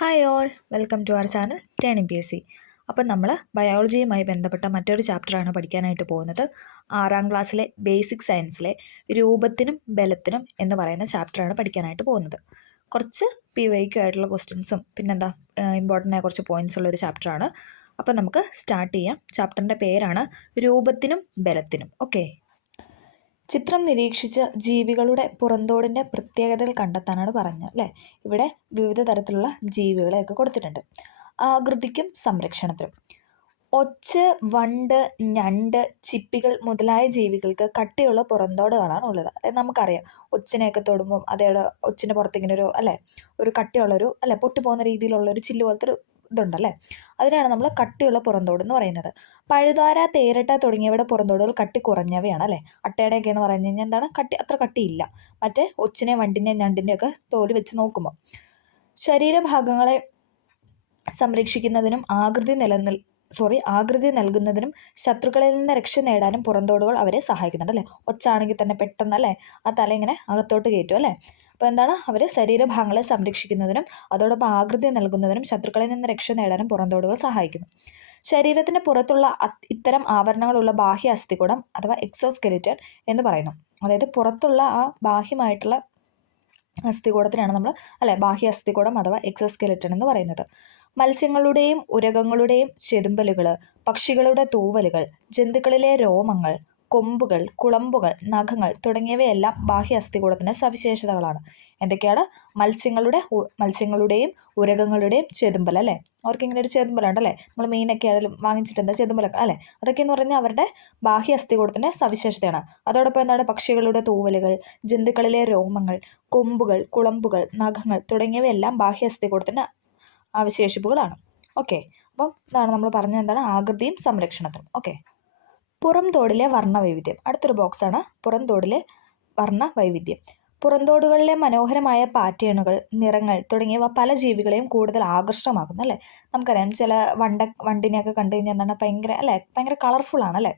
Hi all, welcome to our channel turning PSC. അപ്പം നമ്മൾ ബയോളജിയുമായി ബന്ധപ്പെട്ട മറ്റൊരു ചാപ്റ്ററാണ് പഠിക്കാനായിട്ട് പോകുന്നത്. 6ാം ക്ലാസ്സിലെ ബേസിക് സയൻസിലെ രൂപത്തിനും ബലത്തിനും എന്ന് പറയുന്ന ചാപ്റ്ററാണ് പഠിക്കാനായിട്ട് പോകുന്നത്. കുറച്ച് PYQ ആയിട്ടുള്ള ക്വസ്റ്റ്യൻസും പിന്നെന്താ ഇമ്പോർട്ടൻ്റ് ആയ കുറച്ച് പോയിൻറ്റ്സ് ഉള്ളൊരു ചാപ്റ്ററാണ്. അപ്പം നമുക്ക് സ്റ്റാർട്ട് ചെയ്യാം. ചാപ്റ്ററിൻ്റെ പേരാണ് രൂപത്തിനും ബലത്തിനും. ഓക്കെ, ചിത്രം നിരീക്ഷിച്ച് ജീവികളുടെ പുറന്തോടിൻ്റെ പ്രത്യേകതകൾ കണ്ടെത്താനാണ് പറഞ്ഞത് അല്ലേ. ഇവിടെ വിവിധ തരത്തിലുള്ള ജീവികളെയൊക്കെ കൊടുത്തിട്ടുണ്ട്. ആകൃതിക്കും സംരക്ഷണത്തിനും ഒച്ച്, വണ്ട്, ഞണ്ട്, ചിപ്പികൾ മുതലായ ജീവികൾക്ക് കട്ടിയുള്ള പുറന്തോടുകളാണ് ഉള്ളത്. അതായത് നമുക്കറിയാം, ഒച്ചിനെയൊക്കെ തൊടുമ്പം അതേടെ ഒച്ചിൻ്റെ പുറത്തിങ്ങനെ ഒരു കട്ടിയുള്ളൊരു പൊട്ടിപ്പോകുന്ന രീതിയിലുള്ളൊരു ചില്ല് പോലത്തെ ഒരു ഇതുണ്ടല്ലേ, അതിനാണ് നമ്മൾ കട്ടിയുള്ള പുറന്തോട് എന്ന് പറയുന്നത്. പഴുതാര, തേരട്ട തുടങ്ങിയവയുടെ പുറന്തോടുകൾ കട്ടി കുറഞ്ഞവയാണ് അല്ലേ. അട്ടയുടെയൊക്കെ എന്ന് പറഞ്ഞു കഴിഞ്ഞാൽ എന്താണ്, അത്ര കട്ടിയില്ല. മറ്റേ ഒച്ചിനെ, വണ്ടിൻ്റെ, ഞണ്ടിൻ്റെയൊക്കെ തോല് വെച്ച് നോക്കുമ്പോൾ ശരീരഭാഗങ്ങളെ സംരക്ഷിക്കുന്നതിനും ആകൃതി നൽകുന്നതിനും ശത്രുക്കളിൽ നിന്ന് രക്ഷ നേടാനും പുറന്തോടുകൾ അവരെ സഹായിക്കുന്നുണ്ട് അല്ലേ. ഒച്ചാണെങ്കിൽ തന്നെ പെട്ടെന്ന് അല്ലേ ആ തല ഇങ്ങനെ അകത്തോട്ട് കയറ്റും അല്ലേ. അപ്പോൾ എന്താണ്, അവർ ശരീരഭാഗങ്ങളെ സംരക്ഷിക്കുന്നതിനും അതോടൊപ്പം ആകൃതി നൽകുന്നതിനും ശത്രുക്കളിൽ നിന്ന് രക്ഷ നേടാനും പുറന്തോടുകൾ സഹായിക്കുന്നു. ശരീരത്തിന് പുറത്തുള്ള ഇത്തരം ആവരണങ്ങളുള്ള ബാഹ്യ അസ്ഥികൂടം അഥവാ എക്സോസ്കെലിറ്റൻ എന്ന് പറയുന്നു. അതായത് പുറത്തുള്ള ആ ബാഹ്യമായിട്ടുള്ള അസ്ഥികൂടത്തിനാണ് നമ്മൾ ബാഹ്യ അസ്ഥികൂടം അഥവാ എക്സോസ്കെലിറ്റൻ എന്ന് പറയുന്നത്. മത്സ്യങ്ങളുടെയും ഉരകങ്ങളുടെയും ചെതുമ്പലുകൾ, പക്ഷികളുടെ തൂവലുകൾ, ജന്തുക്കളിലെ രോമങ്ങൾ, കൊമ്പുകൾ, കുളമ്പുകൾ, നഖങ്ങൾ തുടങ്ങിയവയെല്ലാം ബാഹ്യ അസ്ഥികൂടത്തിൻ്റെ സവിശേഷതകളാണ്. എന്തൊക്കെയാണ്? മത്സ്യങ്ങളുടെയും ഉരകങ്ങളുടെയും ചെതുമ്പൽ അല്ലേ. അവർക്ക് ഇങ്ങനെ ഒരു ചെതുമ്പലുണ്ടല്ലേ, നമ്മൾ മീനൊക്കെ ആയാലും വാങ്ങിച്ചിട്ടുണ്ട് ചെതുമ്പലൊക്കെ അല്ലേ. അതൊക്കെയെന്ന് പറഞ്ഞാൽ അവരുടെ ബാഹ്യ അസ്ഥികൂടത്തിൻ്റെ സവിശേഷതയാണ്. അതോടൊപ്പം എന്താണ്? പക്ഷികളുടെ തൂവലുകൾ, ജന്തുക്കളിലെ രോമങ്ങൾ, കൊമ്പുകൾ, കുളമ്പുകൾ, നഖങ്ങൾ തുടങ്ങിയവയെല്ലാം ബാഹ്യ അസ്ഥികൂടത്തിൻ്റെ അവശേഷിപ്പുകളാണ്. ഓക്കെ, അപ്പം ഇതാണ് നമ്മൾ പറഞ്ഞത് എന്താണ്, ആകൃതിയും സംരക്ഷണത്തിനും. ഓക്കെ, പുറംതോടിലെ വർണ്ണവൈവിധ്യം. അടുത്തൊരു ബോക്സാണ് പുറംതോടിലെ വർണ്ണവൈവിധ്യം. പുറന്തോടുകളിലെ മനോഹരമായ പാറ്റേണുകൾ, നിറങ്ങൾ തുടങ്ങിയവ പല ജീവികളെയും കൂടുതൽ ആകർഷകമാക്കുന്നു അല്ലേ. നമുക്കറിയാം, ചില വണ്ടിനെയൊക്കെ കണ്ടു കഴിഞ്ഞാൽ എന്താണ്, ഭയങ്കര കളർഫുൾ ആണ് അല്ലേ.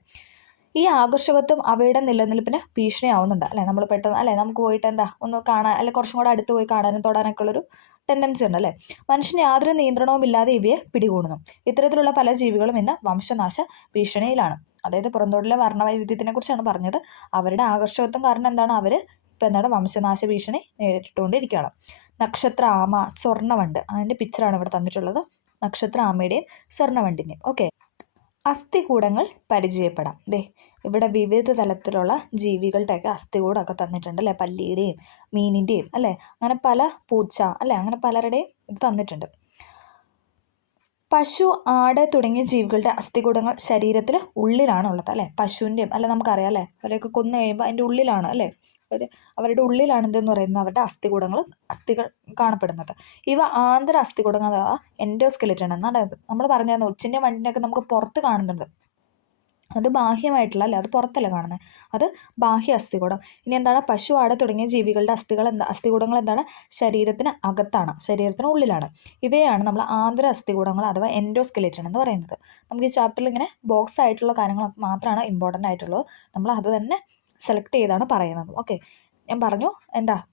ഈ ആകർഷകത്വം അവയുടെ നിലനിൽപ്പിന് ഭീഷണിയാവുന്നുണ്ട് അല്ലേ. നമ്മൾ പെട്ടെന്ന് നമുക്ക് പോയിട്ട് ഒന്ന് കാണാൻ കുറച്ചും കൂടെ അടുത്ത് പോയി കാണാനും തൊടാനൊക്കെ ഉള്ളൊരു ടെൻഡൻസി ഉണ്ട് അല്ലേ. മനുഷ്യന് യാതൊരു നിയന്ത്രണവും ഇല്ലാതെ ഇവയെ പിടികൂടുന്നു. ഇത്തരത്തിലുള്ള പല ജീവികളും ഇന്ന് വംശനാശ ഭീഷണിയിലാണ്. അതായത് പുറന്തോടിലെ വർണ്ണവൈവിധ്യത്തിനെ കുറിച്ചാണ് പറഞ്ഞത്. അവരുടെ ആകർഷകത്വം കാരണം എന്താണ്, അവർ ഇപ്പം വംശനാശ ഭീഷണി നേരിട്ടുകൊണ്ടിരിക്കുകയാണ്. നക്ഷത്ര ആമ, സ്വർണ്ണവണ്ട്, അതിൻ്റെ പിക്ചറാണ് ഇവിടെ തന്നിട്ടുള്ളത്. നക്ഷത്ര ആമയുടെയും സ്വർണ്ണവണ്ടിൻ്റെയും. ഓക്കെ, അസ്ഥികൂടങ്ങൾ പരിചയപ്പെടാം. ഇവിടെ വിവിധ തലത്തിലുള്ള ജീവികളുടെയൊക്കെ അസ്ഥികൂടമൊക്കെ തന്നിട്ടുണ്ട് അല്ലേ. പല്ലിയുടെയും മീനിൻ്റെയും അല്ലേ, അങ്ങനെ പല പൂച്ച അല്ലേ, അങ്ങനെ പലരുടെയും ഇത് തന്നിട്ടുണ്ട്. പശു, ആട് തുടങ്ങിയ ജീവികളുടെ അസ്ഥികൂടങ്ങൾ ശരീരത്തിൽ ഉള്ളിലാണ് ഉള്ളത് അല്ലേ. പശുവിൻ്റെയും നമുക്കറിയാം അല്ലേ, അവരെയൊക്കെ കൊന്നു കഴിയുമ്പോൾ അതിൻ്റെ ഉള്ളിലാണ് അല്ലേ, അവരുടെ ഉള്ളിലാണ് എന്തെന്ന് പറയുന്നത്, അവരുടെ അസ്ഥികൾ കാണപ്പെടുന്നത്. ഇവ ആന്തര അസ്ഥികൂടങ്ങൾ അഥവാ എൻഡോസ്കെലിറ്റൻ എന്നാണ് നമ്മൾ പറഞ്ഞിരുന്നത്. ഒച്ചിൻ്റെ വണ്ടിൻ്റെയൊക്കെ നമുക്ക് പുറത്ത് കാണുന്നുണ്ട്, അത് ബാഹ്യമായിട്ടുള്ള അത് പുറത്തല്ല കാണുന്നത്, അത് ബാഹ്യ അസ്ഥികൂടം. ഇനി എന്താണ്, പശു, ആട് തുടങ്ങിയ ജീവികളുടെ അസ്ഥികൂടങ്ങൾ എന്താണ്, ശരീരത്തിന് അകത്താണ്, ശരീരത്തിന് ഉള്ളിലാണ്. ഇവയാണ് നമ്മൾ ആന്തര അസ്ഥികൂടങ്ങൾ അഥവാ എൻഡോസ്കെലിറ്റൻ എന്ന് പറയുന്നത്. നമുക്ക് ഈ ചാപ്റ്ററിൽ ഇങ്ങനെ ബോക്സ് ആയിട്ടുള്ള കാര്യങ്ങളൊക്കെ മാത്രമാണ് ഇമ്പോർട്ടൻ്റ് ആയിട്ടുള്ളത്. നമ്മൾ അത് തന്നെ സെലക്ട് ചെയ്താണ് പറയുന്നത്. ഓക്കെ, ഞാൻ പറഞ്ഞു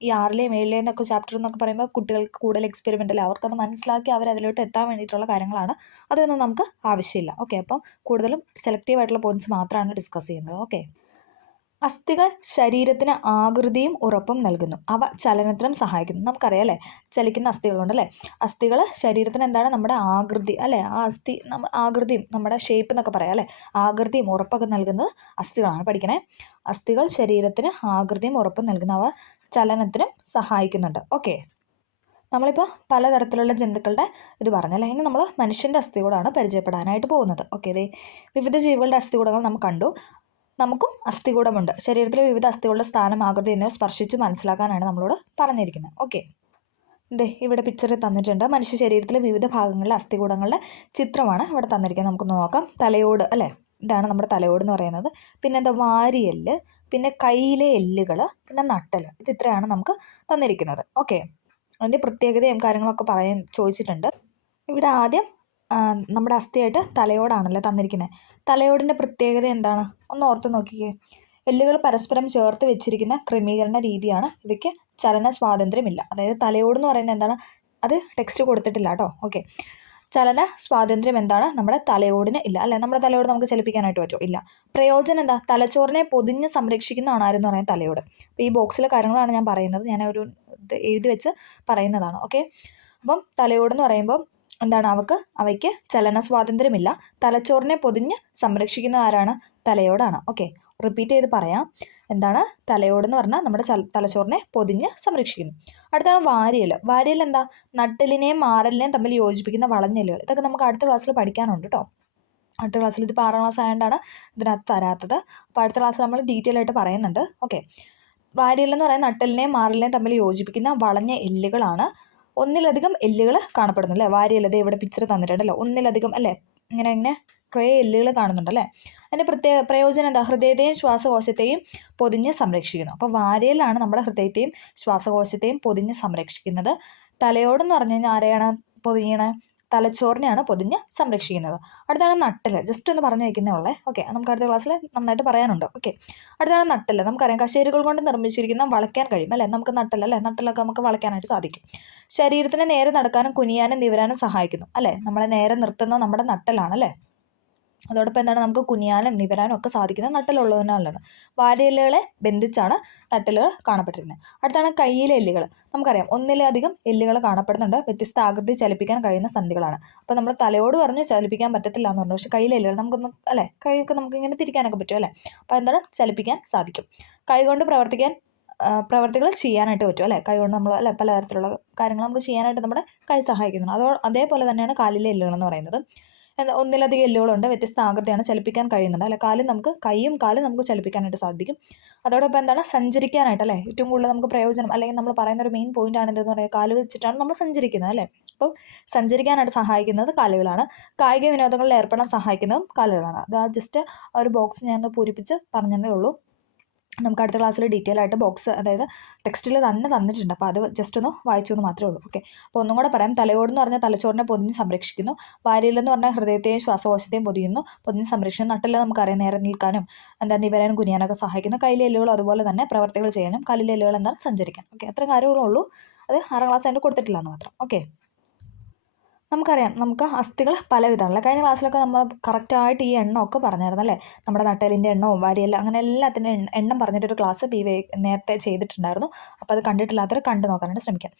ഈ 6ലെയും 7ലെയും എന്നൊക്കെ ചാപ്റ്റർ എന്നൊക്കെ പറയുമ്പോൾ കുട്ടികൾക്ക് കൂടുതൽ എക്സ്പെരിമെൻ്റ് അല്ല, അവർക്കത് മനസ്സിലാക്കി അവരതിലോട്ട് എത്താൻ വേണ്ടിയിട്ടുള്ള കാര്യങ്ങളാണ്. അതൊന്നും നമുക്ക് ആവശ്യമില്ല. ഓക്കെ, അപ്പം കൂടുതലും സെലക്റ്റീവ് ആയിട്ടുള്ള പോയിന്റ്സ് മാത്രമാണ് ഡിസ്കസ് ചെയ്യുന്നത്. ഓക്കെ, അസ്ഥികൾ ശരീരത്തിന് ആകൃതിയും ഉറപ്പും നൽകുന്നു. അവ ചലനത്തിനും സഹായിക്കുന്നു. നമുക്കറിയാം അല്ലേ, ചലിക്കുന്ന അസ്ഥികളുണ്ടല്ലേ. അസ്ഥികൾ ശരീരത്തിന് എന്താണ്, നമ്മുടെ ആകൃതി അല്ലേ, ആ ആകൃതിയും നമ്മുടെ ഷേപ്പ് എന്നൊക്കെ പറയാം അല്ലേ, ആകൃതിയും ഉറപ്പൊക്കെ നൽകുന്നത് അസ്ഥികളാണ്. പഠിക്കണേ, അസ്ഥികൾ ശരീരത്തിന് ആകൃതിയും ഉറപ്പും നൽകുന്ന അവ ചലനത്തിനും സഹായിക്കുന്നുണ്ട്. ഓക്കെ, നമ്മളിപ്പോൾ പലതരത്തിലുള്ള ജന്തുക്കളുടെ ഇത് പറഞ്ഞല്ലേ. ഇനി നമ്മൾ മനുഷ്യൻ്റെ അസ്ഥികൂടമാണ് പരിചയപ്പെടാനായിട്ട് പോകുന്നത്. ഓക്കെ, വിവിധ ജീവികളുടെ അസ്ഥികൂടങ്ങൾ നമ്മൾ കണ്ടു. നമുക്കും അസ്ഥികൂടമുണ്ട്. ശരീരത്തിലെ വിവിധ അസ്ഥികളുടെ സ്ഥാനം, ആകൃതി എന്നിവ സ്പർശിച്ച് മനസ്സിലാക്കാനാണ് നമ്മളോട് പറഞ്ഞിരിക്കുന്നത്. ഓക്കെ, ഇവിടെ പിക്ചറിൽ തന്നിട്ടുണ്ട്. മനുഷ്യ ശരീരത്തിലെ വിവിധ ഭാഗങ്ങളിലെ അസ്ഥികൂടങ്ങളുടെ ചിത്രമാണ് ഇവിടെ തന്നിരിക്കുന്നത്. നമുക്ക് നോക്കാം. തലയോട് അല്ലേ, ഇതാണ് നമ്മുടെ തലയോട് എന്ന് പറയുന്നത്. പിന്നെ വാരിയെല്ല്, പിന്നെ കയ്യിലെ എല്ലുകൾ, പിന്നെ നട്ടൽ. ഇത് ഇത്രയാണ് നമുക്ക് തന്നിരിക്കുന്നത്. ഓക്കെ, അതിൻ്റെ പ്രത്യേകതയും കാര്യങ്ങളൊക്കെ ചോദിച്ചിട്ടുണ്ട്. ഇവിടെ ആദ്യം നമ്മുടെ അസ്ഥിയായിട്ട് തലയോടാണല്ലോ തന്നിരിക്കുന്നത്. തലയോടിൻ്റെ പ്രത്യേകത എന്താണ്, ഒന്ന് ഓർത്ത് നോക്കിക്കേ. എല്ലുകൾ പരസ്പരം ചേർത്ത് വെച്ചിരിക്കുന്ന ക്രമീകരണ രീതിയാണ്. ഇവയ്ക്ക് ചലന സ്വാതന്ത്ര്യമില്ല. അതായത് തലയോട് എന്ന് പറയുന്നത് എന്താണ്, അത് ടെക്സ്റ്റ് കൊടുത്തിട്ടില്ല കേട്ടോ. ഓക്കെ. ചലന സ്വാതന്ത്ര്യം എന്താണ്? നമ്മുടെ തലയോടിന് ഇല്ല അല്ലേ? നമ്മുടെ തലയോട് നമുക്ക് ചലിപ്പിക്കാനായിട്ട് പറ്റുമോ? ഇല്ല. പ്രയോജനം എന്താ? തലച്ചോറിനെ പൊതിഞ്ഞ് സംരക്ഷിക്കുന്നതാണ് ആരെന്ന് പറയാൻ തലയോട്. അപ്പോൾ ഈ ബോക്സിലെ കാര്യങ്ങളാണ് ഞാൻ പറയുന്നത്, ഞാൻ ഒരു എഴുതി വെച്ച് പറയുന്നതാണ്. ഓക്കെ. അപ്പം തലയോടെന്ന് പറയുമ്പോൾ എന്താണ്? അവയ്ക്ക് ചലന സ്വാതന്ത്ര്യമില്ല. തലച്ചോറിനെ പൊതിഞ്ഞ് സംരക്ഷിക്കുന്ന ആരാണ്? തലയോടാണ്. ഓക്കെ. റിപ്പീറ്റ് ചെയ്ത് പറയാം. എന്താണ്? തലയോടെന്ന് പറഞ്ഞാൽ നമ്മുടെ തലച്ചോറിനെ പൊതിഞ്ഞ് സംരക്ഷിക്കുന്നു. അടുത്താണ് വാരിയൽ. വാരിയൽ എന്താ? നട്ടെല്ലിനെയും മാറലിനെയും തമ്മിൽ യോജിപ്പിക്കുന്ന വളഞ്ഞെല്ലുകൾ. ഇതൊക്കെ നമുക്ക് അടുത്ത ക്ലാസ്സിൽ പഠിക്കാനുണ്ട് കേട്ടോ. അടുത്ത ക്ലാസ്സിൽ, ഇതിപ്പോൾ 6ാം ക്ലാസ് ആയതുകൊണ്ടാണ് ഇതിനകത്ത് തരാത്തത്. അപ്പോൾ അടുത്ത ക്ലാസ്സിൽ നമ്മൾ ഡീറ്റെയിൽ ആയിട്ട് പറയുന്നുണ്ട്. ഓക്കെ. വാരിയൽ എന്ന് പറയുന്നത് നട്ടെല്ലിനെയും മാറലിനെയും തമ്മിൽ യോജിപ്പിക്കുന്ന വളഞ്ഞ എല്ലുകളാണ്. ഒന്നിലധികം എല്ലുകൾ കാണപ്പെടുന്നു അല്ലേ? വാരിയൽ ഇത് ഇവിടെ പിക്ചർ തന്നിട്ടുണ്ടല്ലോ. ഒന്നിലധികം അല്ലേ? ഇങ്ങനെ കുറേ എല്ലുകൾ കാണുന്നുണ്ടല്ലേ? അതിൻ്റെ പ്രയോജനം എന്താ? ഹൃദയത്തെയും ശ്വാസകോശത്തെയും പൊതിഞ്ഞ് സംരക്ഷിക്കുന്നു. അപ്പോൾ വാരിയലാണ് നമ്മുടെ ഹൃദയത്തെയും ശ്വാസകോശത്തെയും പൊതിഞ്ഞ് സംരക്ഷിക്കുന്നത്. തലയോടെന്ന് പറഞ്ഞു കഴിഞ്ഞാൽ ആരെയാണ് പൊതിഞ്ഞണേ? തലച്ചോറിനെയാണ് പൊതിഞ്ഞ് സംരക്ഷിക്കുന്നത്. അടുത്താണ് നട്ടൽ. ജസ്റ്റ് ഒന്ന് പറഞ്ഞു വയ്ക്കുന്നേ ഉള്ളേ. ഓക്കെ. നമുക്ക് അടുത്ത ക്ലാസ്സിൽ നന്നായിട്ട് പറയാനുണ്ട്. ഓക്കെ. അടുത്താണ് നട്ടൽ. നമുക്കറിയാം കശേരുകൾ കൊണ്ട് നിർമ്മിച്ചിരിക്കുന്ന വളയ്ക്കാൻ കഴിയും അല്ലേ? നമുക്ക് നട്ടലല്ലേ? നട്ടലൊക്കെ നമുക്ക് വളയ്ക്കാനായിട്ട് സാധിക്കും. ശരീരത്തിനെ നേരെ നടക്കാനും കുനിയാനും നിവരാനും സഹായിക്കുന്നു അല്ലേ? നമ്മളെ നേരെ നിർത്തുന്ന നമ്മുടെ നട്ടലാണ് അല്ലേ? അതോടൊപ്പം എന്താണ്? നമുക്ക് കുനിയാനും നിവരാനും ഒക്കെ സാധിക്കുന്ന നട്ടലുള്ളതിനാലാണ്. വാരിയെല്ലുകളെ ബന്ധിച്ചാണ് നട്ടലുകൾ കാണപ്പെട്ടിരുന്നത്. അടുത്താണ് കയ്യിലെ എല്ലുകൾ. നമുക്കറിയാം ഒന്നിലധികം എല്ലുകൾ കാണപ്പെടുന്നുണ്ട്. വ്യത്യസ്ത ആകൃതി ചലിപ്പിക്കാൻ കഴിയുന്ന സന്ധികളാണ്. അപ്പോൾ നമ്മൾ തലയോട് പറഞ്ഞ് ചലിപ്പിക്കാൻ പറ്റത്തില്ല എന്ന് പറഞ്ഞു. പക്ഷേ കയ്യിലെ എല്ലുകൾ നമുക്കൊന്ന് അല്ലേ? കൈയൊക്കെ നമുക്ക് ഇങ്ങനെ തിരിക്കാനൊക്കെ പറ്റും അല്ലേ? അപ്പോൾ എന്താണ്? ചലിപ്പിക്കാൻ സാധിക്കും. കൈകൊണ്ട് പ്രവർത്തികൾ ചെയ്യാനായിട്ട് പറ്റും അല്ലേ? കൈകൊണ്ട് നമ്മൾ അല്ലേ പലതരത്തിലുള്ള കാര്യങ്ങൾ നമുക്ക് ചെയ്യാനായിട്ട് നമ്മുടെ കൈ സഹായിക്കുന്നു. അതേപോലെ തന്നെയാണ് കാലിലെ എല്ലുകൾ എന്ന് പറയുന്നത്. ഒന്നിലധികം എല്ലുകളുണ്ട്. വ്യത്യസ്ത ആകൃതിയാണ്. ചലിപ്പിക്കാൻ കഴിയുന്നുണ്ട് അല്ലെ? കൈയും കാലും നമുക്ക് ചലിപ്പിക്കാനായിട്ട് സാധിക്കും. അതോടൊപ്പം എന്താണ്? സഞ്ചരിക്കാനായിട്ട് അല്ലേ? ഏറ്റവും കൂടുതൽ നമുക്ക് പ്രയോജനം അല്ലെങ്കിൽ നമ്മൾ പറയുന്ന ഒരു മെയിൻ പോയിന്റ് ആണ് എന്തെന്ന് പറയുക? കാല് വെച്ചിട്ടാണ് നമ്മൾ സഞ്ചരിക്കുന്നത് അല്ലേ? അപ്പം സഞ്ചരിക്കാനായിട്ട് സഹായിക്കുന്നത് കാലുകളാണ്. കായിക വിനോദങ്ങളിൽ ഏർപ്പെടാൻ സഹായിക്കുന്നതും കാലുകളാണ്. അത് ജസ്റ്റ് ഒരു ബോക്സ് ഞാൻ ഒന്ന് പൂരിപ്പിച്ച് പറഞ്ഞതേ ഉള്ളൂ. നമുക്ക് അടുത്ത ക്ലാസ്സിൽ ഡീറ്റെയിൽ ആയിട്ട് ബോക്സ് അതായത് ടെക്സ്റ്റിൽ തന്നെ തന്നിട്ടുണ്ട്. അപ്പോൾ അത് ജസ്റ്റ് ഒന്ന് വായിച്ചു എന്ന് മാത്രമേ ഉള്ളൂ. ഓക്കെ. അപ്പോൾ ഒന്നും കൂടെ പറയാം. തലയോടെന്ന് പറഞ്ഞാൽ തലച്ചോറിനെ പൊതിഞ്ഞ് സംരക്ഷിക്കുന്നു. വാരിയലെന്ന് പറഞ്ഞാൽ ഹൃദയത്തെയും ശ്വാസകോശത്തെയും പൊതിഞ്ഞ് സംരക്ഷിക്കുന്നു. നട്ടെല്ലാം നമുക്കറിയാം നേരെ നിൽക്കാനും നിവരാനും കുനിയാനൊക്കെ സഹായിക്കുന്നു. കയ്യിലെ എല്ലുകൾ അതുപോലെ തന്നെ പ്രവർത്തികൾ ചെയ്യാനും. കാലിലെ എല്ലുകൾ എന്താണ്? സഞ്ചരിക്കാൻ. ഓക്കെ. അത്ര കാര്യങ്ങളേ ഉള്ളൂ. അത് 6ാം ക്ലാസ് ആയിട്ട് കൊടുത്തിട്ടില്ല എന്ന് മാത്രം. ഓക്കെ. നമുക്കറിയാം നമുക്ക് അസ്ഥികൾ പല വിധമാണല്ലോ. കഴിഞ്ഞ ക്ലാസ്സിലൊക്കെ നമ്മൾ കറക്റ്റായിട്ട് ഈ എണ്ണമൊക്കെ പറഞ്ഞായിരുന്നു അല്ലേ? നമ്മുടെ നട്ടെല്ലിൻ്റെ എണ്ണവും വാരിയെല്ലാം അങ്ങനെ എല്ലാത്തിൻ്റെ എണ്ണം പറഞ്ഞിട്ടൊരു ക്ലാസ് നേരത്തെ ചെയ്തിട്ടുണ്ടായിരുന്നു. അപ്പോൾ അത് കണ്ടിട്ടില്ലാത്തവർ കണ്ടു നോക്കാനായിട്ട് ശ്രമിക്കാം.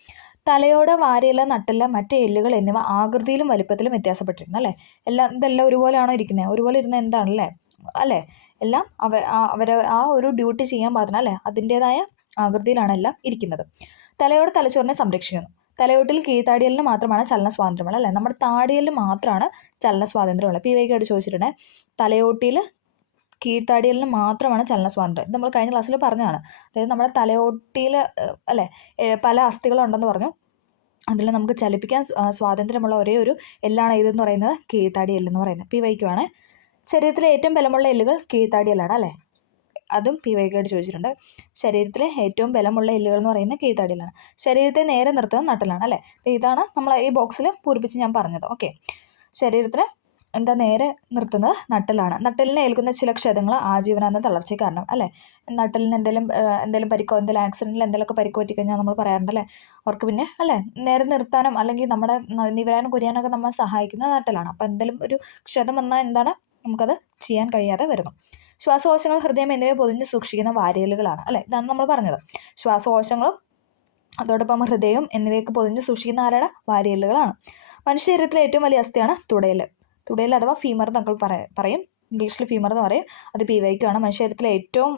തലയോട്, വാരിയെല്ല്, നട്ടെല്ല്, മറ്റ് എല്ലുകൾ എന്നിവ ആകൃതിയിലും വലിപ്പത്തിലും വ്യത്യാസപ്പെട്ടിരുന്നു അല്ലേ? ഇതെല്ലാം ഒരുപോലെയാണോ ഇരിക്കുന്നത്? ഒരുപോലെ ഇരുന്ന എന്താണല്ലേ അല്ലേ? എല്ലാം അവർ ആ ഒരു ഡ്യൂട്ടി ചെയ്യാൻ പാകത്തിന് അല്ലേ? അതിൻ്റേതായ ആകൃതിയിലാണ് എല്ലാം ഇരിക്കുന്നത്. തലയോട് തലച്ചോറിനെ സംരക്ഷിക്കുന്നു. തലയോട്ടിൽ കീഴ്ത്താടിയലിന് മാത്രമാണ് ചലന സ്വാതന്ത്ര്യമുള്ളത് അല്ലേ? നമ്മുടെ താടിയലിന് മാത്രമാണ് ചലന സ്വാതന്ത്ര്യമുള്ളത്. PYK ആയിട്ട് ചോദിച്ചിട്ടുണ്ടേ. തലയോട്ടിയിൽ കീഴ്ത്താടിയലിന് മാത്രമാണ് ചലന സ്വാതന്ത്ര്യം. ഇത് നമ്മൾ കഴിഞ്ഞ ക്ലാസ്സിൽ പറഞ്ഞതാണ്. അതായത് നമ്മുടെ തലയോട്ടിയിൽ അല്ലേ പല അസ്ഥികളുണ്ടെന്ന് പറഞ്ഞു. അതിൽ നമുക്ക് ചലിപ്പിക്കാൻ സ്വാതന്ത്ര്യമുള്ള ഒരേ ഒരു എല്ലാണ് ഇതെന്ന് പറയുന്നത് കീഴ്ത്താടിയെല്ലെന്ന് പറയുന്നത്. PYK ആണ്. ശരീരത്തിലെ ഏറ്റവും ബലമുള്ള എല്ലുകൾ കീഴ്ത്താടിയലാണ് അല്ലേ? അതും PYK ആയിട്ട് ചോദിച്ചിട്ടുണ്ട്. ശരീരത്തിലെ ഏറ്റവും ബലമുള്ള എല്ലുകൾ എന്ന് പറയുന്നത് കീഴ്ത്താടിയിലാണ്. ശരീരത്തെ നേരെ നിർത്തുന്നത് നട്ടലാണ് അല്ലേ? ഇതാണ് നമ്മൾ ഈ ബോക്സിൽ പൂരിപ്പിച്ച് ഞാൻ പറഞ്ഞത്. ഓക്കെ. ശരീരത്തിന് നേരെ നിർത്തുന്നത് നട്ടലാണ്. നട്ടലിനെ ഏൽക്കുന്ന ചില ക്ഷതങ്ങൾ ആജീവനാന്ത തളർച്ച കാരണം അല്ലേ? നട്ടലിന് എന്തെങ്കിലും പരിക്കോ എന്തെങ്കിലും ആക്സിഡൻറ്റിൽ എന്തെങ്കിലുമൊക്കെ പരിക്ക് പറ്റിക്കഴിഞ്ഞാൽ നമ്മൾ പറയാറുണ്ടല്ലേ? അവർക്ക് പിന്നെ അല്ലേ നേരെ നിർത്താനും അല്ലെങ്കിൽ നമ്മുടെ നിവരാനും കുരിയാനൊക്കെ നമ്മൾ സഹായിക്കുന്ന നട്ടലാണ്. അപ്പോൾ എന്തെങ്കിലും ഒരു ക്ഷതം വന്നാൽ എന്താണ്? നമുക്കത് ചെയ്യാൻ കഴിയാതെ വരുന്നു. ശ്വാസകോശങ്ങൾ, ഹൃദയം എന്നിവയെ പൊതിഞ്ഞ് സൂക്ഷിക്കുന്ന വാരിയലുകളാണ് അല്ലേ? ഇതാണ് നമ്മൾ പറഞ്ഞത്. ശ്വാസകോശങ്ങളും അതോടൊപ്പം ഹൃദയം എന്നിവയൊക്കെ പൊതിഞ്ഞ് സൂക്ഷിക്കുന്ന ആരാണ്? വാരിയലുകളാണ്. മനുഷ്യ ശരീരത്തിലെ ഏറ്റവും വലിയ അസ്ഥിയാണ് തുടയൽ. തുടയൽ അഥവാ ഫീമർ എന്നൊക്കെ പറയും. ഇംഗ്ലീഷിൽ ഫീമർ എന്ന് പറയും. അത് PYK ആണ്. മനുഷ്യ ശരീരത്തിലെ ഏറ്റവും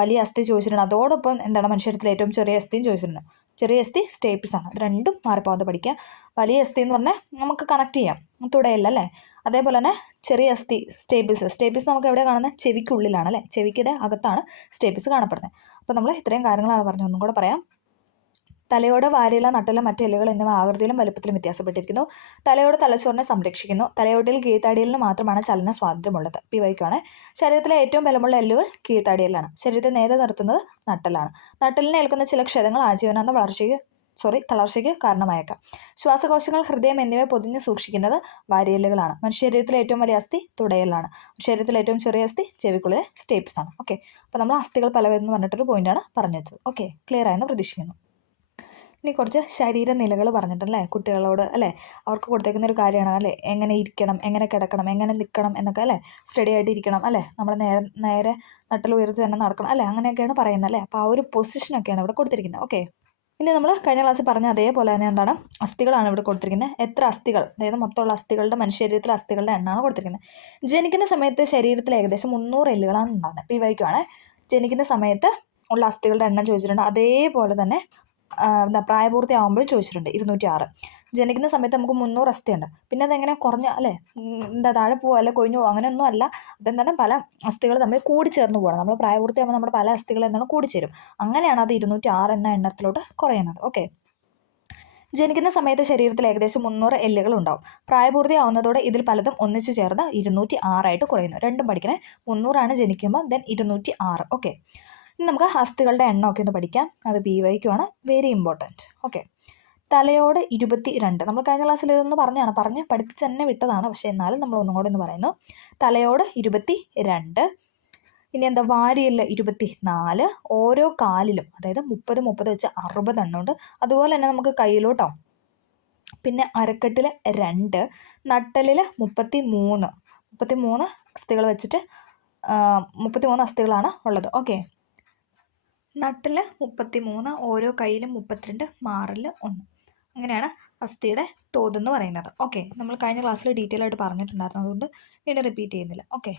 വലിയ അസ്ഥി ചോദിച്ചിട്ടുണ്ട്. അതോടൊപ്പം എന്താണ് മനുഷ്യ ശരീരത്തിലെ ഏറ്റവും ചെറിയ അസ്ഥിയും ചോദിച്ചിട്ടുണ്ട്. ചെറിയ അസ്ഥി സ്റ്റേപ്പിസ് ആണ്. ഇത് രണ്ടും മാറിപ്പോകാതെ പഠിക്കുക. വലിയ അസ്ഥി എന്ന് പറഞ്ഞാൽ നമുക്ക് കണക്ട് ചെയ്യാം, തുടയല്ലേ? അതേപോലെ തന്നെ ചെറിയ അസ്ഥി സ്റ്റേപ്പിസ് നമുക്ക് എവിടെ കാണുന്നത്? ചെവിക്കുള്ളിലാണ് അല്ലേ? ചെവിക്കിടെ അകത്താണ് സ്റ്റേപ്പിസ് കാണപ്പെടുന്നത്. അപ്പോൾ നമ്മൾ ഇത്രയും കാര്യങ്ങളാണ് പറഞ്ഞത്. ഒന്നും കൂടെ പറയാം. തലയോട്, വാരിയല, നട്ടല, മറ്റ് എല്ലുകൾ എന്നിവ ആകൃതിയിലും വലുപ്പത്തിലും വ്യത്യാസപ്പെട്ടിരിക്കുന്നു. തലയോട് തലച്ചോറിനെ സംരക്ഷിക്കുന്നു. തലയോട്ടിൽ കീഴ്ത്താടിയലിന് മാത്രമാണ് ചലന സ്വാതന്ത്ര്യമുള്ളത്. PYK ആണ്. ശരീരത്തിലെ ഏറ്റവും ബലമുള്ള എല്ലുകൾ കീഴ്ത്താടിയലാണ്. ശരീരത്തെ നേരെ നിർത്തുന്നത് നട്ടലാണ്. നട്ടലിനെ ഏൽക്കുന്ന ചില ക്ഷതങ്ങൾ ആജീവനാന്ത തളർച്ചയ്ക്ക് കാരണമായേക്കാം. ശ്വാസകോശങ്ങൾ, ഹൃദയം എന്നിവ പൊതിഞ്ഞ് സൂക്ഷിക്കുന്നത് വാരിയല്ലുകളാണ്. മനുഷ്യ ശരീരത്തിലെ ഏറ്റവും വലിയ അസ്ഥി തുടയലാണ്. ശരീരത്തിലെ ഏറ്റവും ചെറിയ അസ്ഥി ചെവിക്കുള്ളിലെ സ്റ്റേപ്സ് ആണ്. ഓക്കെ. അപ്പോൾ നമ്മൾ അസ്ഥികൾ പലവെന്ന് പറഞ്ഞിട്ടൊരു പോയിന്റാണ് പറഞ്ഞു വെച്ചത്. ഓക്കെ. ക്ലിയർ ആയെന്ന് പ്രതീക്ഷിക്കുന്നു. ഇനി കുറച്ച് ശരീരനിലകൾ പറഞ്ഞിട്ടല്ലേ കുട്ടികളോട് അല്ലേ, അവർക്ക് കൊടുത്തേക്കുന്ന ഒരു കാര്യമാണ് അല്ലേ, എങ്ങനെ ഇരിക്കണം, എങ്ങനെ കിടക്കണം, എങ്ങനെ നിൽക്കണം എന്നൊക്കെ അല്ലേ, സ്റ്റഡി ആയിട്ട് ഇരിക്കണം അല്ലേ, നമ്മൾ നേരെ നേരെ നട്ടിൽ ഉയർത്തി തന്നെ നടക്കണം അല്ലേ, അങ്ങനെയൊക്കെയാണ് പറയുന്നത് അല്ലേ. അപ്പോൾ ആ ഒരു പൊസിഷനൊക്കെയാണ് ഇവിടെ കൊടുത്തിരിക്കുന്നത്. ഓക്കെ, ഇനി നമ്മൾ കഴിഞ്ഞ ക്ലാസ്സിൽ പറഞ്ഞ അതേപോലെ തന്നെ എന്താണ്, അസ്ഥികളാണ് ഇവിടെ കൊടുത്തിരിക്കുന്നത്. എത്ര അസ്ഥികൾ, അതായത് മൊത്തമുള്ള അസ്ഥികളുടെ, മനുഷ്യ ശരീരത്തിലെ അസ്ഥികളുടെ എണ്ണമാണ് കൊടുത്തിരിക്കുന്നത്. ജനിക്കുന്ന സമയത്ത് ശരീരത്തിൽ ഏകദേശം 300 എല്ലുകളാണ് ഉണ്ടാകുന്നത്. ഇപ്പോൾ ഇവയ്ക്കാണ് ജനിക്കുന്ന സമയത്ത് ഉള്ള അസ്ഥികളുടെ എണ്ണം ചോദിച്ചിട്ടുണ്ട്. അതേപോലെ തന്നെ പ്രായപൂർത്തിയാകുമ്പോഴും ചോദിച്ചിട്ടുണ്ട് 206. ജനിക്കുന്ന സമയത്ത് നമുക്ക് 300 അസ്ഥിയുണ്ട്. പിന്നെ അതെങ്ങനെ കുറഞ്ഞ അല്ലേ, താഴെ പോവുക അല്ലെ കൊഴിഞ്ഞു പോകുക, അങ്ങനെയൊന്നും അല്ല. അതെന്താണ്, പല അസ്ഥികൾ തമ്മിൽ കൂടിച്ചേർന്ന് പോകണം. നമ്മൾ പ്രായപൂർത്തിയാകുമ്പോൾ നമ്മുടെ പല അസ്ഥികൾ എന്താണ് കൂടിച്ചേരും. അങ്ങനെയാണ് അത് 206 എന്ന എണ്ണത്തിലോട്ട് കുറയുന്നത്. ഓക്കെ, ജനിക്കുന്ന സമയത്ത് ശരീരത്തിൽ ഏകദേശം 300 എല്ലുകൾ ഉണ്ടാവും. പ്രായപൂർത്തിയാവുന്നതോടെ ഇതിൽ പലതും ഒന്നിച്ചു ചേർന്ന് 206 കുറയുന്നു. രണ്ടും പഠിക്കണേ. 300 ജനിക്കുമ്പോൾ, ദെൻ 206. ഓക്കെ, ഇനി നമുക്ക് അസ്ഥികളുടെ എണ്ണമൊക്കെ ഒന്ന് പഠിക്കാം. അത് BYക്കുമാണ്, വെരി ഇമ്പോർട്ടൻറ്റ്. ഓക്കെ, തലയോട് 22. നമ്മൾ കഴിഞ്ഞ ക്ലാസ്സിൽ ഇതൊന്ന് പറഞ്ഞ് പഠിപ്പിച്ച് തന്നെ വിട്ടതാണ്. പക്ഷേ എന്നാലും നമ്മൾ ഒന്നും കൂടെ ഒന്ന് പറയുന്നു. തലയോട് 22. ഇനി എന്താ, വാരിയെല്ല് 24. ഓരോ കാലിലും, അതായത് 30 വെച്ച് 60 എണ്ണമുണ്ട്. അതുപോലെ തന്നെ നമുക്ക് കയ്യിലോട്ടോ. പിന്നെ അരക്കെട്ടിൽ 2, നട്ടലിൽ 33 അസ്ഥികൾ വെച്ചിട്ട് 33 അസ്ഥികളാണ് ഉള്ളത്. ഓക്കെ, നട്ടിൽ 33, ഓരോ കയ്യിലും 32, മാറിൽ 1. അങ്ങനെയാണ് അസ്ഥിയുടെ തോതെന്ന് പറയുന്നത്. ഓക്കെ, നമ്മൾ കഴിഞ്ഞ ക്ലാസ്സിൽ ഡീറ്റെയിൽ ആയിട്ട് പറഞ്ഞിട്ടുണ്ടായിരുന്നു, അതുകൊണ്ട് വീണ്ടും റിപ്പീറ്റ് ചെയ്യുന്നില്ല. ഓക്കെ,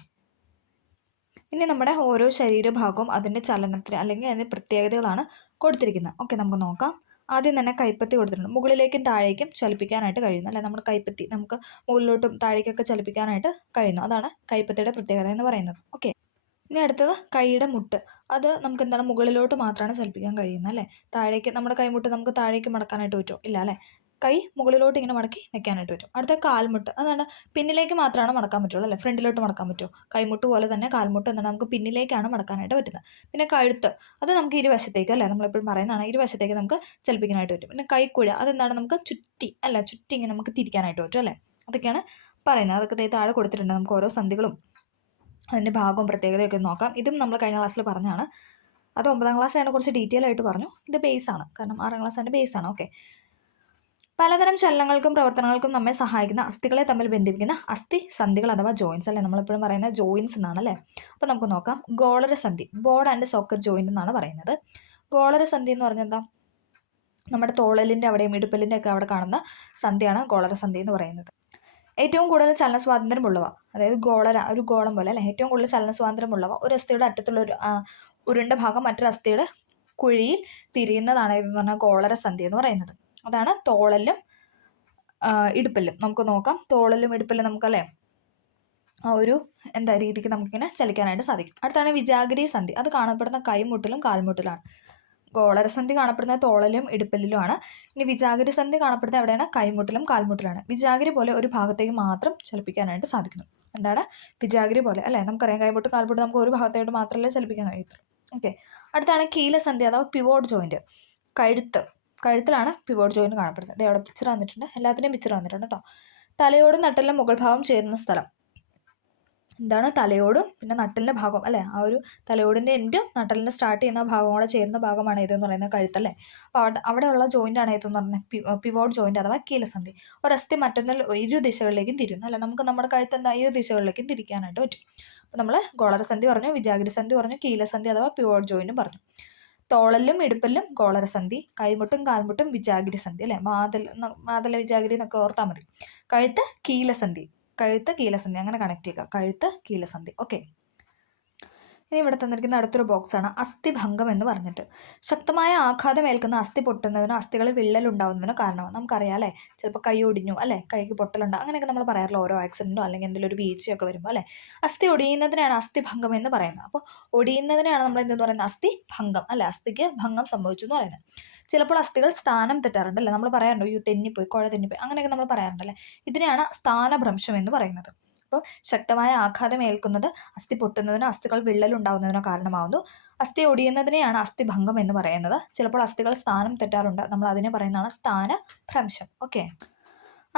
ഇനി നമ്മുടെ ഓരോ ശരീരഭാഗവും അതിൻ്റെ ചലനത്തിന് അല്ലെങ്കിൽ അതിൻ്റെ പ്രത്യേകതകളാണ് കൊടുത്തിരിക്കുന്നത്. ഓക്കെ, നമുക്ക് നോക്കാം. ആദ്യം തന്നെ കൈപ്പത്തി കൊടുത്തിട്ടുണ്ട്. മുകളിലേക്കും താഴേക്കും ചലിപ്പിക്കാനായിട്ട് കഴിയുന്നു അല്ലേ, നമ്മുടെ കൈപ്പത്തി നമുക്ക് മുകളിലോട്ടും താഴേക്കൊക്കെ ചലിപ്പിക്കാനായിട്ട് കഴിയുന്നു. അതാണ് കൈപ്പത്തിയുടെ പ്രത്യേകത എന്ന് പറയുന്നത്. ഓക്കെ, ഇനി അടുത്തത് കൈയുടെ മുട്ട്. അത് നമുക്ക് എന്താണ്, മുകളിലോട്ട് മാത്രമാണ് ചലിപ്പിക്കാൻ കഴിയുന്നത് അല്ലേ. താഴേക്ക് നമ്മുടെ കൈമുട്ട് നമുക്ക് താഴേക്ക് മടക്കാനായിട്ട് പറ്റുമോ? ഇല്ല അല്ലേ. കൈ മുകളിലോട്ട് ഇങ്ങനെ മടക്കി വെക്കാനായിട്ട് പറ്റും. അടുത്ത കാൽമുട്ട്. അതാണ് പിന്നിലേക്ക് മാത്രമാണ് മടക്കാൻ പറ്റുള്ളൂ അല്ലേ, ഫ്രണ്ടിലോട്ട് മടക്കാൻ പറ്റുമോ? കൈമുട്ട് പോലെ തന്നെ കാൽമുട്ട് എന്താണ്, നമുക്ക് പിന്നിലേക്കാണ് മടക്കാനായിട്ട് പറ്റുന്നത്. പിന്നെ കഴുത്ത്, അത് നമുക്ക് ഇരുവശത്തേക്ക് അല്ലേ, നമ്മളെപ്പോഴും പറയുന്നതാണ്, ഇരുവശത്തേക്ക് നമുക്ക് ചലിപ്പിക്കാനായിട്ട് പറ്റും. പിന്നെ കൈക്കുഴ, അതെന്താണ്, നമുക്ക് ചുറ്റി ഇങ്ങനെ നമുക്ക് തിരിക്കാനായിട്ട് പറ്റും അല്ലേ. അതൊക്കെയാണ് പറയുന്നത്. അതൊക്കെ താഴെ കൊടുത്തിട്ടുണ്ട്. നമുക്ക് ഓരോ സന്ധികളും അതിൻ്റെ ഭാഗവും പ്രത്യേകതയൊക്കെ നോക്കാം. ഇതും നമ്മൾ കഴിഞ്ഞ ക്ലാസ്സിൽ പറഞ്ഞാണ്. അത് 9ാം ക്ലാസ് ആണ്, കുറച്ച് ഡീറ്റെയിൽ ആയിട്ട് പറഞ്ഞു. ഇത് ബേസാണ്, കാരണം 6ാം ക്ലാസ് അതിൻ്റെ ബേസാണ്. ഓക്കെ, പലതരം ചലനങ്ങൾക്കും പ്രവർത്തനങ്ങൾക്കും നമ്മെ സഹായിക്കുന്ന അസ്ഥികളെ തമ്മിൽ ബന്ധിപ്പിക്കുന്ന അസ്ഥി സന്ധികൾ അഥവാ ജോയിൻസ് അല്ലേ, നമ്മളെപ്പോഴും പറയുന്ന ജോയിൻസ് എന്നാണ് അല്ലേ. അപ്പോൾ നമുക്ക് നോക്കാം. ഗോളരസന്ധി, ബോർഡ് ആൻഡ് സോക്കറ്റ് ജോയിൻ്റ് എന്നാണ് പറയുന്നത്. ഗോളരസന്ധി എന്ന് പറഞ്ഞാൽ എന്താ, നമ്മുടെ തോളലിൻ്റെ അവിടെയും ഇടുപ്പലിൻ്റെ ഒക്കെ അവിടെ കാണുന്ന സന്ധിയാണ് ഗോളരസന്ധി എന്ന് പറയുന്നത്. ഏറ്റവും കൂടുതൽ ചലന സ്വാതന്ത്ര്യമുള്ളവ, അതായത് ഒരു ഗോളം പോലെ അല്ലേ, ഏറ്റവും കൂടുതൽ ചലന സ്വാതന്ത്ര്യമുള്ളവ ഒരു അസ്ഥിയുടെ അറ്റത്തുള്ള ഒരു ഉരുണ്ട ഭാഗം മറ്റൊരു അസ്ഥിയുടെ കുഴിയിൽ തിരിയുന്നതാണ് ഇതെന്ന് പറഞ്ഞാൽ ഗോളരസന്ധി എന്ന് പറയുന്നത്. അതാണ് തോളലും ഇടുപ്പല്ലും. നമുക്ക് നോക്കാം. തോളലും ഇടുപ്പല്ലും നമുക്കല്ലേ ആ ഒരു രീതിക്ക് നമുക്കിങ്ങനെ ചലിക്കാനായിട്ട് സാധിക്കും. അടുത്താണ് വിജാഗിരി സന്ധി. അത് കാണപ്പെടുന്ന കൈമുട്ടിലും കാൽമുട്ടിലാണ്. ഗോളരസന്ധി കാണപ്പെടുന്ന തോളലും ഇടുപ്പലിലുമാണ്. ഇനി വിജാഗിരി സന്ധി കാണപ്പെടുന്നത് എവിടെയാണ്, കൈമുട്ടിലും കാൽമുട്ടിലാണ്. വിജാഗിരി പോലെ ഒരു ഭാഗത്തേക്ക് മാത്രം ചലിപ്പിക്കാനായിട്ട് സാധിക്കുന്നു. എന്താണ് വിജാഗിരി പോലെ അല്ലേ, നമുക്കറിയാം കൈമുട്ടും കാൽമുട്ടും നമുക്ക് ഒരു ഭാഗത്തായിട്ട് മാത്രമല്ലേ ചലിപ്പിക്കാൻ കഴിയത്തുള്ളൂ. ഓക്കെ, അടുത്താണ് കീലസന്ധി അഥവാ പിവോട്ട് ജോയിന്റ്. കഴുത്തിലാണ് പിവോട്ട് ജോയിന്റ് കാണപ്പെടുന്നത്. അവിടെ പിക്ചർ വന്നിട്ടുണ്ട്, എല്ലാത്തിൻ്റെയും പിക്ചർ വന്നിട്ടുണ്ട് കേട്ടോ. തലയോടും നട്ടെല്ലും മുകൾ ഭാഗം ചേരുന്ന സ്ഥലം. എന്താണ്, തലയോടും പിന്നെ നട്ടലിൻ്റെ ഭാഗം അല്ലേ, ആ ഒരു തലയോടിൻ്റെ എൻഡും നട്ടലിൻ്റെ സ്റ്റാർട്ട് ചെയ്യുന്ന ഭാഗം കൂടെ ചേരുന്ന ഭാഗമാണ് ഇതെന്ന് പറയുന്നത് കഴുത്തല്ലേ. അപ്പോൾ അവിടെയുള്ള ജോയിൻ്റാണ് ഇതെന്ന് പറയുന്നത് പിവോട്ട് ജോയിൻ്റ് അഥവാ കീലസന്ധി. ഒരസ്ഥി മറ്റൊന്നിൽ ഇരു ദിശകളിലേക്കും തിരിയുന്നു അല്ലേ, നമുക്ക് നമ്മുടെ കഴുത്ത് എന്താ ഇരു ദിശകളിലേക്കും തിരിക്കാനായിട്ട് പറ്റും. അപ്പോൾ നമ്മൾ ഗോളരസന്ധി പറഞ്ഞു, വിജാഗിരി സന്ധി പറഞ്ഞു, കീലസന്ധി അഥവാ പിവോട്ട് ജോയിൻറ്റും പറഞ്ഞു. തോളലും ഇടുപ്പല്ലും ഗോളരസന്ധി, കൈമുട്ടും കാൽമുട്ടും വിജാഗിരി സന്ധി അല്ലേ, മാതല വിജാഗിരി എന്നൊക്കെ ഓർത്താൽ മതി. കഴുത്ത് കീലസന്ധി അങ്ങനെ കണക്ട് ചെയ്യുക, കഴുത്ത് കീലസന്ധി. ഓക്കെ, ഇനി ഇവിടെ തന്നിരിക്കുന്ന അടുത്തൊരു ബോക്സാണ് അസ്ഥിഭംഗം എന്ന് പറഞ്ഞിട്ട്. ശക്തമായ ആഘാതം ഏൽക്കുന്ന അസ്ഥി പൊട്ടുന്നതിനോ അസ്ഥികളിൽ വിള്ളൽ ഉണ്ടാവുന്നതിനോ കാരണമാണ്. നമുക്കറിയാം അല്ലേ, ചിലപ്പോൾ കൈ ഒടിഞ്ഞു അല്ലേ, കൈക്ക് പൊട്ടലുണ്ടോ, അങ്ങനെയൊക്കെ നമ്മൾ പറയാറില്ല ഓരോ ആക്സിഡൻറ്റോ അല്ലെങ്കിൽ എന്തെങ്കിലും ഒരു വീഴ്ചയൊക്കെ വരുമ്പോൾ അല്ലേ. അസ്ഥി ഒടിയുന്നതിനാണ് അസ്ഥിഭംഗം എന്ന് പറയുന്നത്. അപ്പോൾ ഒടിയുന്നതിനാണ് നമ്മൾ എന്തെന്ന് പറയുന്നത്, അസ്ഥിഭംഗം അല്ലേ, അസ്ഥിക്ക് ഭംഗം സംഭവിച്ചു എന്ന് പറയുന്നത്. ചിലപ്പോൾ അസ്ഥികൾ സ്ഥാനം തെറ്റാറുണ്ട് അല്ലേ, നമ്മൾ പറയാറുണ്ടോ തെന്നിപ്പോയി, കുഴ തെന്നിപ്പോയി, അങ്ങനെയൊക്കെ നമ്മൾ പറയാറുണ്ടല്ലേ. ഇതിനെയാണ് സ്ഥാനഭ്രംശം എന്ന് പറയുന്നത്. അപ്പോൾ ശക്തമായ ആഘാതം ഏൽക്കുന്നത് അസ്ഥി പൊട്ടുന്നതിനോ അസ്ഥികൾ വിള്ളലുണ്ടാവുന്നതിനോ കാരണമാവുന്നു. അസ്ഥി ഒടിയുന്നതിനെയാണ് അസ്ഥിഭംഗം എന്ന് പറയുന്നത്. ചിലപ്പോൾ അസ്ഥികൾ സ്ഥാനം തെറ്റാറുണ്ട്, നമ്മൾ അതിനെ പറയുന്നതാണ് സ്ഥാനഭ്രംശം. ഓക്കെ,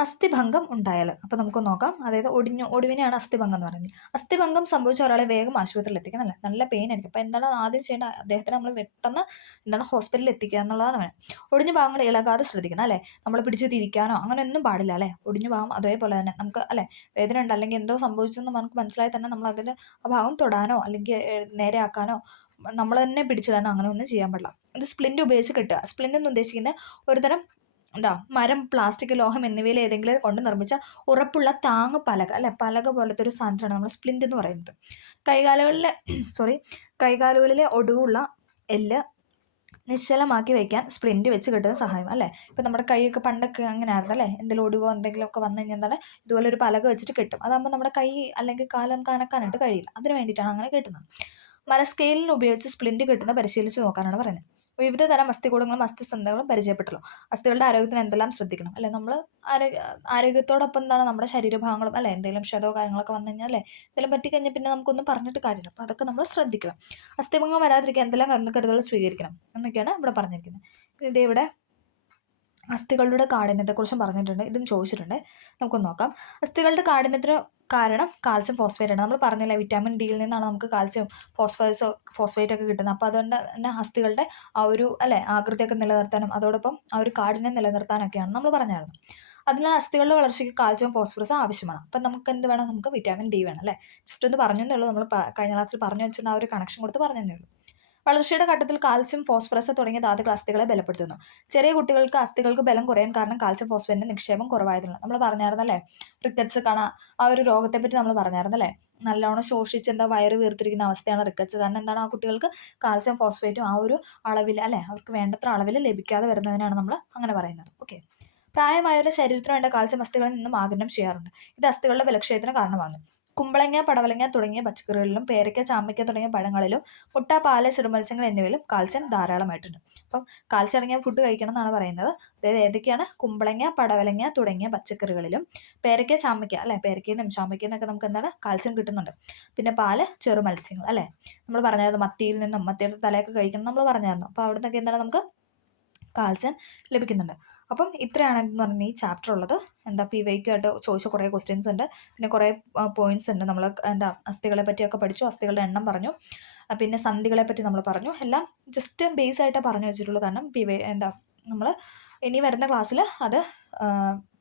അസ്ഥിഭംഗം ഉണ്ടായാൽ അപ്പോൾ നമുക്ക് നോക്കാം. അതായത് ഒടിവിനെയാണ് അസ്ഥിഭംഗം എന്ന് പറയുന്നത്. അസ്ഥിഭംഗം സംഭവിച്ച ഒരാളെ വേഗം ആശുപത്രിയിൽ എത്തിക്കണം അല്ലേ, നല്ല പെയിൻ ആയിരിക്കും. അപ്പോൾ എന്താണ് ആദ്യം ചെയ്യേണ്ടത്, അദ്ദേഹത്തിന് നമ്മൾ പെട്ടെന്ന് ഹോസ്പിറ്റലിൽ എത്തിക്കുക എന്നുള്ളതാണ് വേണം. ഒടിഞ്ഞ ഭാഗങ്ങൾ ഇളകാതെ ശ്രദ്ധിക്കണം അല്ലേ, നമ്മൾ പിടിച്ച് തിരിക്കാനോ അങ്ങനെയൊന്നും പാടില്ല അല്ലേ. ഒടിഞ്ഞ ഭാഗം അതേപോലെ തന്നെ നമുക്ക് അല്ലേ വേദന ഉണ്ട് അല്ലെങ്കിൽ എന്തോ സംഭവിച്ചെന്ന് നമുക്ക് മനസ്സിലായി തന്നെ നമ്മൾ അതിൽ ആ ഭാഗം തൊടാനോ അല്ലെങ്കിൽ നേരെയാക്കാനോ നമ്മൾ തന്നെ പിടിച്ചിടാനോ അങ്ങനെ ഒന്നും ചെയ്യാൻ പാടില്ല. ഇത് സ്പ്ലിൻ്റ് ഉപയോഗിച്ച് കെട്ടുക. സ്പ്ലിൻ്റ് എന്ന് ഉദ്ദേശിക്കുന്നത് ഒരുതരം മരം, പ്ലാസ്റ്റിക്, ലോഹം എന്നിവയിൽ ഏതെങ്കിലും കൊണ്ട് നിർമ്മിച്ച ഉറപ്പുള്ള താങ്ങ് പലക അല്ലെ, പലക പോലത്തെ ഒരു സാധനമാണ് നമ്മൾ സ്പ്ലിൻ്റ് എന്ന് പറയുന്നത്. കൈകാലുകളിലെ കൈകാലുകളിലെ ഒടിവുള്ള എല്ല് നിശ്ചലമാക്കി വയ്ക്കാൻ സ്പ്ലിൻ്റ് വെച്ച് കെട്ടുന്ന സഹായം അല്ലേ. ഇപ്പം നമ്മുടെ കൈയൊക്കെ പണ്ടൊക്കെ അങ്ങനെ ആയിരുന്നു അല്ലേ, എന്തെങ്കിലും ഒടിവോ എന്തെങ്കിലുമൊക്കെ വന്നു കഴിഞ്ഞാൽ എന്താണ് ഇതുപോലെ ഒരു പലക വെച്ചിട്ട് കെട്ടും. അതാകുമ്പോൾ നമ്മുടെ കൈ അല്ലെങ്കിൽ കാല് നമുക്ക് അനക്കാനായിട്ട് കഴിയില്ല, അതിന് വേണ്ടിയിട്ടാണ് അങ്ങനെ കെട്ടുന്നത്. മരസ്കെയിലിന് ഉപയോഗിച്ച് സ്പ്ലിൻ്റ് കെട്ടുന്ന പരിശീലിച്ച് നോക്കാനാണ് പറയുന്നത്. വിവിധ തരം അസ്ഥികൂടങ്ങളും അസ്ഥിസന്ധകളും പരിചയപ്പെട്ടല്ലോ. അസ്ഥികളുടെ ആരോഗ്യത്തിന് എന്തെല്ലാം ശ്രദ്ധിക്കണം അല്ലെ, നമ്മൾ ആരോഗ്യത്തോടൊപ്പം എന്താണ് നമ്മുടെ ശരീരഭാഗങ്ങളും അല്ലെ, എന്തെങ്കിലും ക്ഷതോ കാര്യങ്ങളൊക്കെ വന്നു കഴിഞ്ഞാൽ അല്ലെ, എന്തെങ്കിലും പറ്റിക്കഴിഞ്ഞാൽ പിന്നെ നമുക്കൊന്നും പറഞ്ഞിട്ട് കാര്യമില്ല. അപ്പോൾ അതൊക്കെ നമ്മൾ ശ്രദ്ധിക്കണം. അസ്ഥിഭംഗം വരാതിരിക്കാൻ എന്തെല്ലാം കരുതലുകൾ സ്വീകരിക്കണം എന്നൊക്കെയാണ് ഇവിടെ പറഞ്ഞിരിക്കുന്നത്. ഇത് ഇവിടെ അസ്ഥികളുടെ കാഠിന്യത്തെക്കുറിച്ചും പറഞ്ഞിട്ടുണ്ട്, ഇതും ചോദിച്ചിട്ടുണ്ട്. നമുക്കൊന്ന് നോക്കാം. അസ്ഥികളുടെ കാഠിന്യത്തിന് കാരണം കാൽസ്യം ഫോസ്ഫേറ്റ് ആണ്. നമ്മൾ പറഞ്ഞില്ല വിറ്റാമിൻ ഡിയിൽ നിന്നാണ് നമുക്ക് കാൽസ്യം ഫോസ്ഫേറ്റ് ഒക്കെ കിട്ടുന്നത്. അപ്പോൾ അതുകൊണ്ട് തന്നെ അസ്ഥികളുടെ ആ ഒരു അല്ലെ ആകൃതിയൊക്കെ നിലനിർത്താനും അതോടൊപ്പം ആ ഒരു കാഠിന്യം നിലനിർത്താനൊക്കെയാണ് നമ്മൾ പറഞ്ഞായിരുന്നു. അതിനാൽ അസ്ഥികളുടെ വളർച്ചയ്ക്ക് കാൽസ്യം ഫോസ്ഫറസ് ആവശ്യമാണ്. അപ്പം നമുക്ക് എന്ത് വേണം, നമുക്ക് വിറ്റാമിൻ ഡി വേണം അല്ലേ. ജസ്റ്റ് ഒന്ന് പറഞ്ഞതേ ഉള്ളൂ, നമ്മൾ കഴിഞ്ഞ ക്ലാസ്സിൽ പറഞ്ഞു വെച്ചിട്ട് ആ ഒരു കണക്ഷൻ കൊടുത്ത് പറഞ്ഞതേ ഉള്ളൂ. വളർച്ചയുടെ ഘട്ടത്തിൽ കാൽസ്യം ഫോസ്ഫറസ് തുടങ്ങിയ ധാതുക്കൾ അസ്ഥികളെ ബലപ്പെടുത്തുന്നു. ചെറിയ കുട്ടികൾക്ക് അസ്ഥികൾക്ക് ബലം കുറയാൻ കാരണം കാൽസ്യം ഫോസ്ഫേറ്റിന്റെ നിക്ഷേപം കുറവായതിനാൽ. നമ്മൾ പറഞ്ഞായിരുന്നല്ലേ റിക്കറ്റ്സ് കാണാൻ ആ ഒരു രോഗത്തെപ്പറ്റി നമ്മൾ പറഞ്ഞായിരുന്നല്ലേ, നല്ലോണം ശോഷിച്ച് എന്താ വയറ് വീർത്തിരിക്കുന്ന അവസ്ഥയാണ് റിക്കറ്റ്സ്. കാരണം എന്താണ്, ആ കുട്ടികൾക്ക് കാൽസ്യം ഫോസ്ഫേറ്റും ആ ഒരു അളവിൽ അല്ലെ അവർക്ക് വേണ്ടത്ര അളവിൽ ലഭിക്കാതെ വരുന്നതിനാണ് നമ്മൾ അങ്ങനെ പറയുന്നത്. ഓക്കെ, പ്രായമായവരുടെ ശരീരത്തിന് വേണ്ട കാൽസ്യം അസ്ഥികളിൽ നിന്നും ആഗിരണം ചെയ്യാറുണ്ട്. ഇത് അസ്ഥികളുടെ ബലക്ഷയത്തിന് കാരണമാകുന്നു. കുമ്പളങ്ങ, പടവലങ്ങ തുടങ്ങിയ പച്ചക്കറികളിലും പേരയ്ക്ക, ചാമ്പയ്ക്ക തുടങ്ങിയ പഴങ്ങളിലും മുട്ട, പാല്, ചെറുമത്സ്യങ്ങൾ എന്നിവയിലും കാൽസ്യം ധാരാളമായിട്ടുണ്ട്. അപ്പം കാൽസ്യം അടങ്ങിയ ഫുഡ് കഴിക്കണം എന്നാണ് പറയുന്നത്. അതായത് ഏതൊക്കെയാണ്, കുമ്പളങ്ങ, പടവലങ്ങ തുടങ്ങിയ പച്ചക്കറികളിലും പേരയ്ക്ക, ചാമ്പയ്ക്ക അല്ലെ, പേരയ്ക്കയിൽ നിന്നും ചാമ്പയ്ക്കയിൽ നിന്നൊക്കെ നമുക്ക് എന്താണ് കാൽസ്യം കിട്ടുന്നുണ്ട്. പിന്നെ പാല്, ചെറുമത്സ്യങ്ങൾ അല്ലെ, നമ്മൾ പറഞ്ഞായിരുന്നു മത്തിയിൽ നിന്നും മത്തിയുടെ തലയൊക്കെ കഴിക്കണം നമ്മൾ പറഞ്ഞായിരുന്നു. അപ്പോൾ അവിടെ നിന്നൊക്കെ എന്താണ് നമുക്ക് കാൽസ്യം ലഭിക്കുന്നുണ്ട്. അപ്പം ഇത്രയാണ് എന്ന് പറഞ്ഞ ഈ ചാപ്റ്റർ ഉള്ളത്. എന്താ PYQ ആയിട്ട് ചോദിച്ച കുറേ ക്വസ്റ്റ്യൻസ് ഉണ്ട്, പിന്നെ കുറേ പോയിന്റ്സ് ഉണ്ട്. നമ്മൾ എന്താ അസ്ഥികളെ പറ്റിയൊക്കെ പഠിച്ചു, അസ്ഥികളുടെ എണ്ണം പറഞ്ഞു, പിന്നെ സന്ധികളെ പറ്റി നമ്മൾ പറഞ്ഞു. എല്ലാം ജസ്റ്റ് ബേസ് ആയിട്ട് പറഞ്ഞു വെച്ചിട്ടുള്ളൂ. കാരണം എന്താ നമ്മൾ ഇനി വരുന്ന ക്ലാസ്സിൽ അത്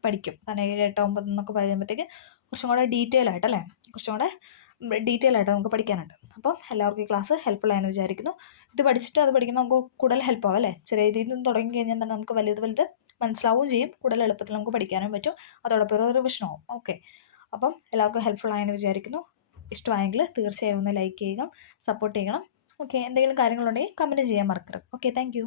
പഠിക്കും. കാരണം 7, 8, 9 എന്നൊക്കെ പറയുമ്പോഴത്തേക്ക് കുറച്ചും കൂടെ ഡീറ്റെയിൽ ആയിട്ട് അല്ലേ, കുറച്ചും കൂടെ ഡീറ്റെയിൽ ആയിട്ട് നമുക്ക് പഠിക്കാനുണ്ട്. അപ്പം എല്ലാവർക്കും ഈ ക്ലാസ് ഹെൽപ്ഫുൾ ആയെന്ന് വിചാരിക്കുന്നു. ഇത് പഠിച്ചിട്ട് അത് പഠിക്കുമ്പോൾ നമുക്ക് കൂടുതൽ ഹെൽപ്പ് ആവും അല്ലേ. ചെറിയ രീതിയിൽ നിന്ന് തുടങ്ങി കഴിഞ്ഞാൽ തന്നെ നമുക്ക് വലുത് മനസ്സിലാവുകയും ചെയ്യും, കൂടുതൽ എളുപ്പത്തിൽ നമുക്ക് പഠിക്കാനും പറ്റും, അതോടൊപ്പം ഒരു റിവിഷനാവും. ഓക്കെ, അപ്പം എല്ലാവർക്കും ഹെൽപ്ഫുൾ ആയെന്ന് വിചാരിക്കുന്നു. ഇഷ്ടമായെങ്കിൽ തീർച്ചയായും ഒന്ന് ലൈക്ക് ചെയ്യുക, സപ്പോർട്ട് ചെയ്യണം. ഓക്കെ, എന്തെങ്കിലും കാര്യങ്ങളുണ്ടെങ്കിൽ കമൻറ്റ് ചെയ്യാൻ മറക്കരുത്. Okay, thank